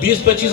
20-25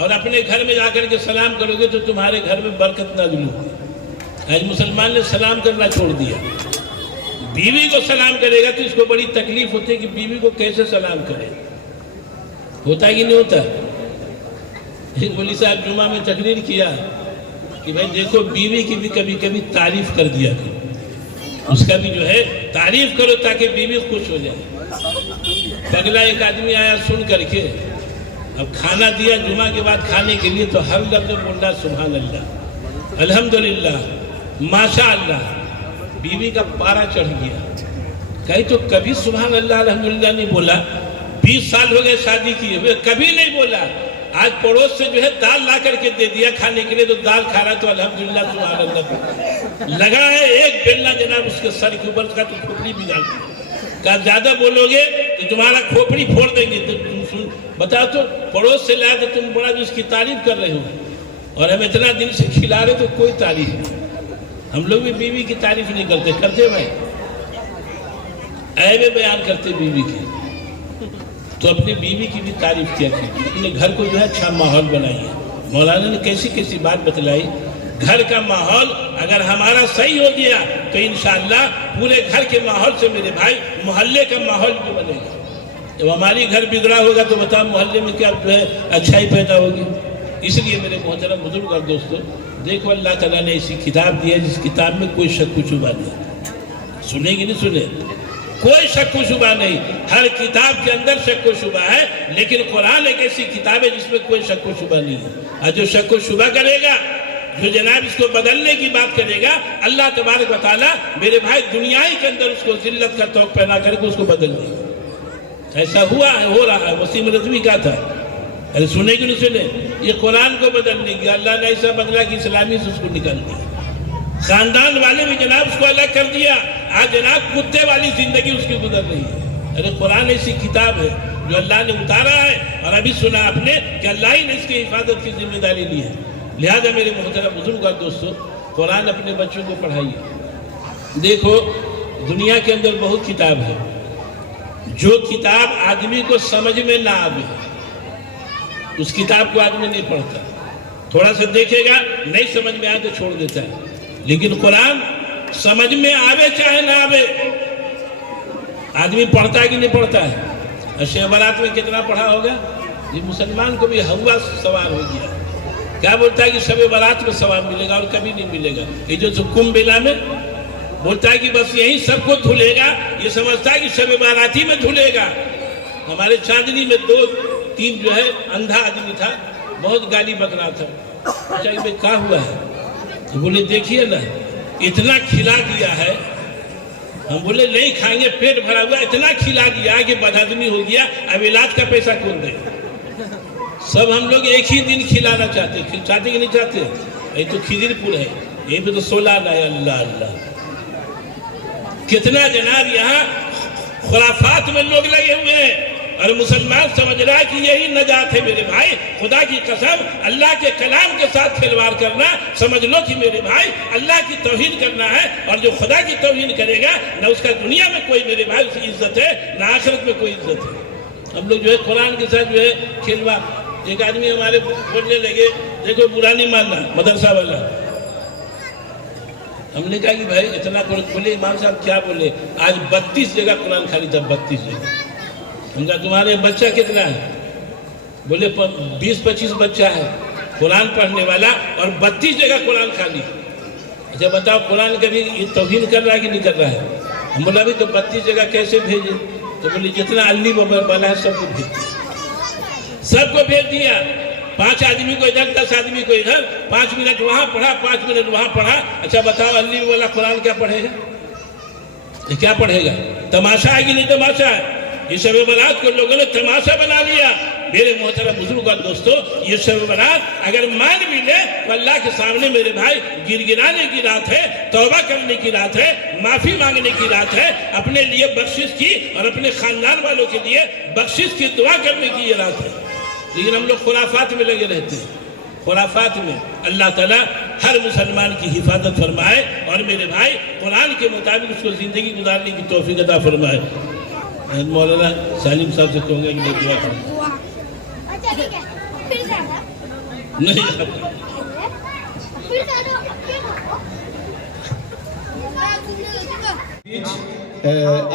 اور اپنے گھر میں جا کر کے سلام کرو گے تو تمہارے گھر میں برکت نازل ہوگی۔ آج مسلمان نے سلام کرنا چھوڑ دیا۔ بیوی کو سلام کرے گا تو اس کو بڑی تکلیف ہوتی ہے کہ بیوی کو کیسے سلام کرے، ہوتا ہے کہ نہیں ہوتا؟ ایک مولوی صاحب جمعہ میں تقریر کیا کہ بھائی دیکھو بیوی کی بھی کبھی کبھی تعریف کر دیا کرو، اس کا بھی جو ہے تعریف کرو تاکہ بیوی خوش ہو جائے۔ پگلا ایک آدمی آیا سن کر کے، اب کھانا دیا جمعہ کے بعد کھانے کے لیے تو ہر لفظ بول رہا سبحان اللہ، الحمدللہ، ماشاء اللہ۔ بیوی کا پارا چڑھ گیا، کہیں تو کبھی سبحان اللہ الحمدللہ نہیں بولا، 20 سال ہو گئے شادی کیے ہوئے، کبھی نہیں بولا۔ آج پڑوس سے جو ہے دال لا کر کے دے دیا کھانے کے لیے تو دال کھا رہا تو الحمدللہ سبحان اللہ لگا ہے ایک بیلنا جناب اس کے سر کے اوپر کا تو کھوپڑی بھی ڈال کہا زیادہ بولو گے تو تمہارا کھوپڑی پھوڑ دیں گے۔ تو تم بتاؤ تو پڑوس سے لایا تو تم بڑا جو اس کی تعریف کر رہے ہو اور ہم اتنا دن سے کھلا رہے تو کوئی تعریف نہیں۔ ہم لوگ بھی بیوی کی تعریف نہیں کرتے بھائی، عیبیں بیان کرتے بیوی کی، تو اپنی بیوی کی بھی تعریف کیا کیجیے، اپنے گھر کو جو ہے اچھا ماحول بنائیے۔ مولانا نے کیسی بات بتلائی، گھر کا ماحول اگر ہمارا صحیح ہو گیا تو انشاءاللہ پورے گھر کے ماحول سے میرے بھائی محلے کا ماحول بھی بنے گا۔ جب ہماری گھر بگڑا ہوگا تو بتاؤ محلے میں کیا جو ہے اچھائی پیدا ہوگی۔ اس لیے میرے محترم بزرگ اور دوستو، دیکھو اللہ تعالیٰ نے ایسی کتاب دی ہے جس کتاب میں کوئی شک و شبہ نہیں، سنے گی نہیں سنے، کوئی شک و شبہ نہیں۔ ہر کتاب کے اندر شک و شبہ ہے، لیکن قرآن ایک ایسی کتاب ہے جس میں کوئی شک و شبہ نہیں ہے۔ اور جو شک و شبہ کرے گا، جو جناب اس کو بدلنے کی بات کرے گا، اللہ تبارک و تعالیٰ میرے بھائی دنیا کے اندر اس کو ذلت کا توق پہنا کر کے اس کو بدل دے گا۔ ایسا ہوا ہے، ہو رہا ہے۔ وسیم رضوی کا تھا، ارے سنے کہ نہیں سنے، یہ قرآن کو بدلنے کی اللہ نے ایسا بدلا کہ اسلامی سے اس کو نکال دیا۔ خاندان والے بھی جناب اس کو الگ کر دیا، آج جناب کتے والی زندگی اس کی گزر رہی ہے۔ ارے قرآن ایسی کتاب ہے جو اللہ نے اتارا ہے، اور ابھی سنا آپ نے کہ اللہ ہی نے اس کی حفاظت کی ذمہ داری لی ہے۔ لہذا میرے محترم بزرگ اور دوستو، قرآن اپنے بچوں کو پڑھائیے۔ دیکھو دنیا کے اندر بہت کتاب ہے، جو کتاب آدمی کو سمجھ میں نہ آئے اس کتاب کو آدمی نہیں پڑھتا، تھوڑا سا دیکھے گا نہیں سمجھ میں آئے تو چھوڑ دیتا ہے۔ لیکن قرآن سمجھ میں آوے چاہے نہ آوے آدمی پڑھتا ہے کہ نہیں پڑھتا ہے۔ شب برات میں کتنا پڑھا ہوگا؟ یہ مسلمان کو بھی ہوا سوار ہو گیا، کیا بولتا ہے کہ شب برات میں ثواب ملے گا اور کبھی نہیں ملے گا۔ یہ جو کمبھ میلہ میں بولتا ہے کہ بس یہی سب کو دھلے گا، یہ سمجھتا ہے کہ شب باراتی میں دھلے گا۔ ہمارے چاندنی میں 2-3 جو ہے اندھا آدمی تھا، بہت گالی بک رہا تھا، پوچھا کہ بھئی کیا ہوا ہے؟ تو بولے دیکھیے نا اتنا کھلا دیا ہے، ہم بولے نہیں کھائیں گے، پیٹ بھرا ہوا، اتنا کھلا دیا ہے کہ بد ہضمی ہو گیا، اب علاج کا پیسہ کون دے؟ سب ہم لوگ ایک ہی دن کھلانا چاہتے کہ نہیں چاہتے؟ یہ تو کھجر پور ہے، یہ بھی تو 16 ہے۔ اللہ اللہ، کتنا جناب یہاں خرافات میں لوگ لگے ہوئے ہیں، اور مسلمان سمجھ رہا ہے کہ یہی نجات ہے۔ میرے بھائی خدا کی قسم، اللہ کے کلام کے ساتھ کھلواڑ کرنا، سمجھ لو کہ میرے بھائی اللہ کی توہین کرنا ہے، اور جو خدا کی توہین کرے گا نہ اس کا دنیا میں کوئی میرے بھائی اس کی عزت ہے، نہ آخرت میں کوئی عزت ہے۔ ہم لوگ جو ہے قرآن کے ساتھ جو ہے کھلواڑ، ایک آدمی ہمارے بولنے لگے دیکھو برا نہیں ماننا مدرسہ والا، ہم نے کہا کہ بھائی اتنا بولے امام صاحب کیا بولے؟ آج 32 جگہ قرآن خالی تھا، 32 جگہ۔ ہم کہا تمہارے بچہ کتنا ہے؟ بولے 20-25 بچہ ہے قرآن پڑھنے والا، اور 32 جگہ قرآن خالی۔ اچھا بتاؤ قرآن کبھی یہ توہین کر رہا ہے کہ نہیں کر رہا ہے؟ ہم بولا بھی تو 32 جگہ کیسے بھیجے؟ تو بولے جتنا علی والا ہے سب کو بھیج دیا، سب کو بھیج دیا۔ 5 آدمی کو ادھر، 10 آدمی کو ادھر، 5 منٹ وہاں پڑھا، 5 منٹ وہاں پڑھا۔ اچھا بتاؤ علی والا قرآن کیا پڑھے گا؟ یہ کیا پڑھے گا؟ تماشا ہے کہ نہیں تماشا ہے؟ یہ شب برات کو لوگوں نے تماشا بنا لیا۔ میرے محترم بزرگ اور دوستو، یہ شب برات اگر مان بھی لے تو اللہ کے سامنے میرے بھائی گڑگڑانے کی رات ہے، توبہ کرنے کی رات ہے، معافی مانگنے کی رات ہے، اپنے لیے بخشش کی اور اپنے خاندان والوں کے لیے بخشش کی دعا کرنے کی یہ رات ہے۔ لیکن ہم لوگ خرافات میں لگے رہتے ہیں، خرافات میں۔ اللہ تعالیٰ ہر مسلمان کی حفاظت فرمائے، اور میرے بھائی قرآن کے مطابق اس کو زندگی گزارنے کی توفیق عطا فرمائے۔ مولانا سالم صاحب سے کہوں گا کہ دعا کریں۔ نہیں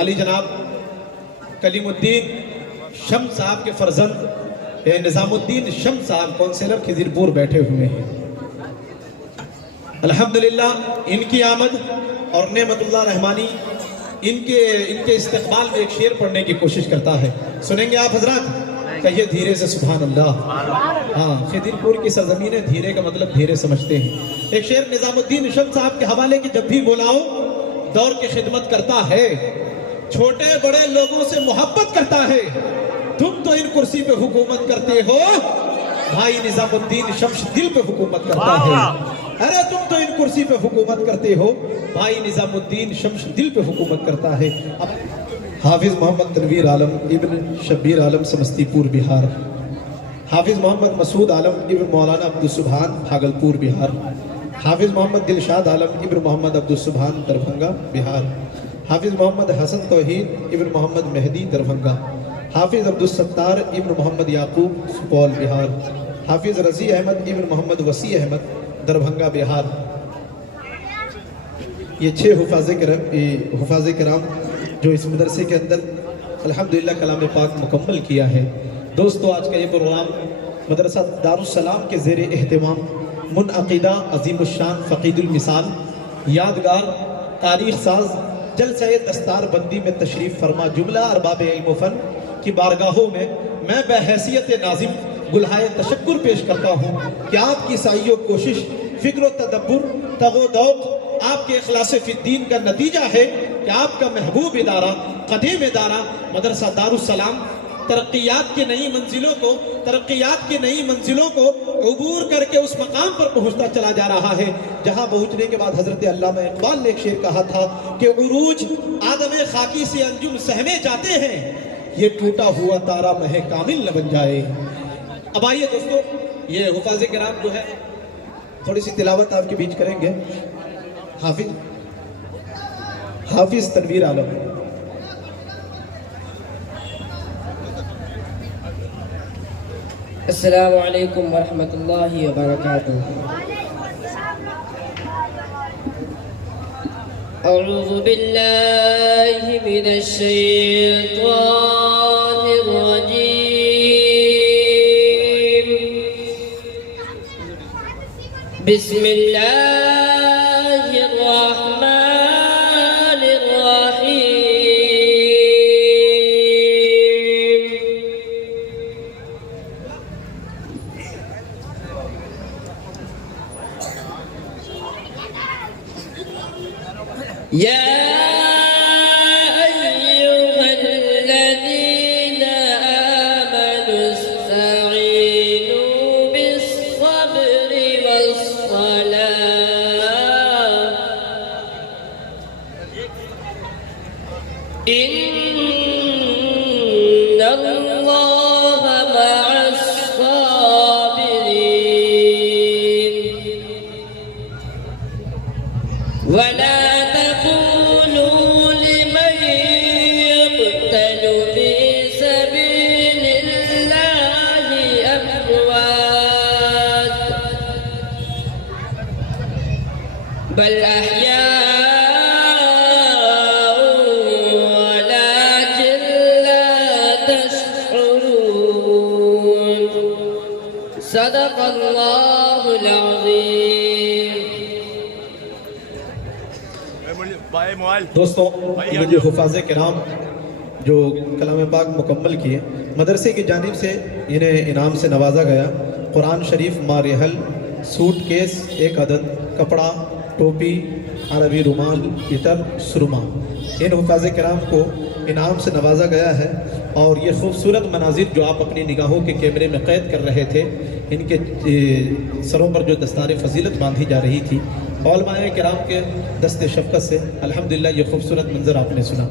علی جناب کلیم الدین شمس صاحب کے فرزند نظام الدین شمس صاحب کونسلر خضر پور بیٹھے ہوئے ہیں. الحمدللہ ان کی آمد اور نعمت اللہ رحمانی ان کے استقبال میں ایک شعر پڑھنے کی کوشش کرتا ہے. سنیں گے آپ حضرات؟ کہیے دھیرے سے سبحان اللہ. ہاں خضر پور کی سرزمین ہے، دھیرے کا مطلب دھیرے سمجھتے ہیں. ایک شعر نظام الدین شمس صاحب کے حوالے کی جب بھی بلاؤ دور کی خدمت کرتا ہے، چھوٹے بڑے لوگوں سے محبت کرتا ہے. تم تو ان کرسی پہ حکومت کرتے ہو، بھائی نظام الدین شمس دل پہ حکومت کرتا ہے. ارے تم تو ان کرسی پہ حکومت کرتے ہو، بھائی نظام الدین شمس دل پہ حکومت کرتا ہے. حافظ محمد تنویر عالم ابن شبیر عالم سمستی پور بہار. حافظ محمد مسعود عالم ابن مولانا عبدالسبحان بھاگلپور بہار. حافظ محمد دلشاد عالم ابن محمد عبدالسبحان دربھنگا بہار. حافظ محمد حسن توحید ابن محمد مہدی دربھنگا. حافظ عبدالستار ابن محمد یعقوب سپول بہار. حافظ رضی احمد ابن محمد وسیع احمد دربھنگا بہار. یہ 6 حفاظ کرام جو اس مدرسے کے اندر الحمدللہ کلام پاک مکمل کیا ہے. دوستو آج کا یہ پروگرام مدرسہ دارالسلام کے زیر اہتمام منعقدہ عظیم الشان فقید المثال یادگار تاریخ ساز جلسہ دستار بندی میں تشریف فرما جملہ ارباب علم و فن کی بارگاہوں میں میں بحیثیت ناظم گلہائے تشکر پیش کرتا ہوں کہ آپ کی سعی و کوشش، فکر و تدبر، تگ و دوق آپ کے اخلاص فی الدین کا نتیجہ ہے کہ آپ کا محبوب ادارہ، قدیم ادارہ مدرسہ دارالسلام ترقیات کی نئی منزلوں کو عبور کر کے اس مقام پر پہنچتا چلا جا رہا ہے جہاں پہنچنے کے بعد حضرت علامہ اقبال نے ایک شعر کہا تھا کہ عروج آدم خاکی سے انجم سہمے جاتے ہیں، یہ ٹوٹا ہوا تارا مہ کامل نہ بن جائے. اب آئیے دوستو، یہ حفاظ کرام جو ہے تھوڑی سی تلاوت آپ کے بیچ کریں گے. حافظ تنویر عالم. السلام علیکم ورحمۃ اللہ وبرکاتہ. اعوذ باللہ من الشیطان الرجیم. بسم اللہ الرحمن الرحیم. یا ایھا الذین آمنوا استعینوا بالصبر والصلاة ان اللہ مع الصابرین ولا تقولوا لمن يقتل في سبيل الله أموات بل أحياء ولكن لا تشعرون. صدق الله العظيم. دوستوں مجھے حفاظ کرام جو کلام پاک مکمل کیے مدرسے کی جانب سے انہیں انعام سے نوازا گیا. قرآن شریف مارحل، سوٹ کیس 1 عدد، کپڑا، ٹوپی، عربی رومال، عطر، سرما، ان حفاظ کرام کو انعام سے نوازا گیا ہے. اور یہ خوبصورت مناظر جو آپ اپنی نگاہوں کے کیمرے میں قید کر رہے تھے، ان کے سروں پر جو دستار فضیلت باندھی جا رہی تھی علماء کرام کے دست شفقت سے، الحمدللہ یہ خوبصورت منظر آپ نے سنا.